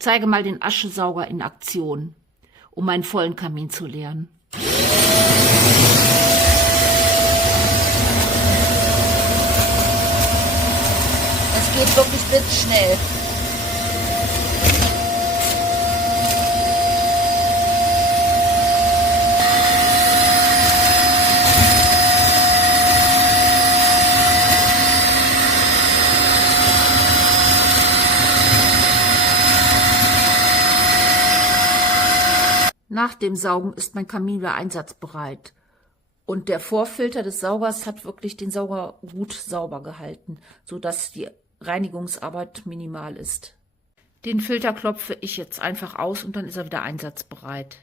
Ich zeige mal den Aschesauger in Aktion, um meinen vollen Kamin zu leeren. Es geht wirklich blitzschnell. Nach dem Saugen ist mein Kamin wieder einsatzbereit. Und der Vorfilter des Saugers hat wirklich den Sauger gut sauber gehalten, sodass die Reinigungsarbeit minimal ist. Den Filter klopfe ich jetzt einfach aus und dann ist er wieder einsatzbereit.